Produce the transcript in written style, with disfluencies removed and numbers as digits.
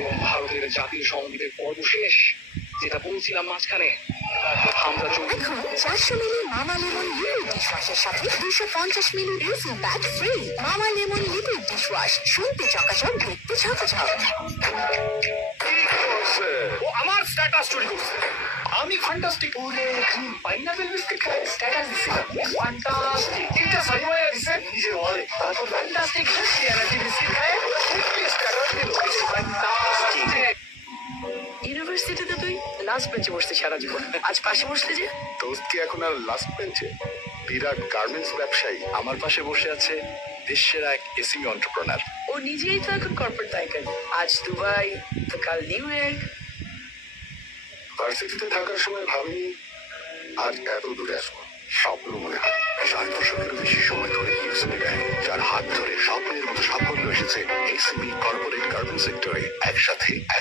এবং ভারতের জাতীয় সঙ্গীতের পর্ব শেষ, যেটা বলছিলাম মাঝখানে। আমরা চলি এখন 400 মিলি মামা লেমন লিকুইড ডিশওয়াশের সাথে 250 মিলি রিফিল প্যাক ফ্রি। মামা লেমন লিকুইড ডিশওয়াশ, শুনতে চকাচক, দেখতে ঝকঝক। ও আমার স্ট্যাটাস চুরি করছে। আমি ফ্যান্টাস্টিক ওরে পাইনাপেল বিস্কিট খাই স্ট্যাটাস দিছিলাম। ফ্যান্টাস্টিক এটা সাইমায়া দিছে নিজের ওয়ালে। তারপর ফ্যান্টাস্টিক হেলথি এনার্জি বিস্কিট খায় স্ট্যাটাস দিল। ফ্যান্টাস্টিক। ইউনিভার্সিটিতে তুই লাস্ট বেঞ্চে বসতে সারা জীবন, আজ পাশে বসলে যে? দোস্ত কি এখন আর লাস্ট বেঞ্চে? বিরাট গার্মেন্টস ব্যবসায়ী আমার পাশে বসে আছে, দেশের এক এসএমই এন্টারপ্রেনার। ও নিজেই তো এখন কর্পোরেট টাইকার। আজ দুবাই, তো কাল নিউ ইয়র্ক। ভার্সিটিতে থাকার সময় ভাবিনি আজ এত দূরে আসবো। স্বপ্ন মনে হয় 60 দশকেরও বেশি সময় ধরে ইউসিবি ব্যাংক, যার হাত ধরে স্বপ্নের মতো সাফল্য এসেছে এসএমই কর্পোরেট গার্মেন্টস সেক্টরে, একসাথে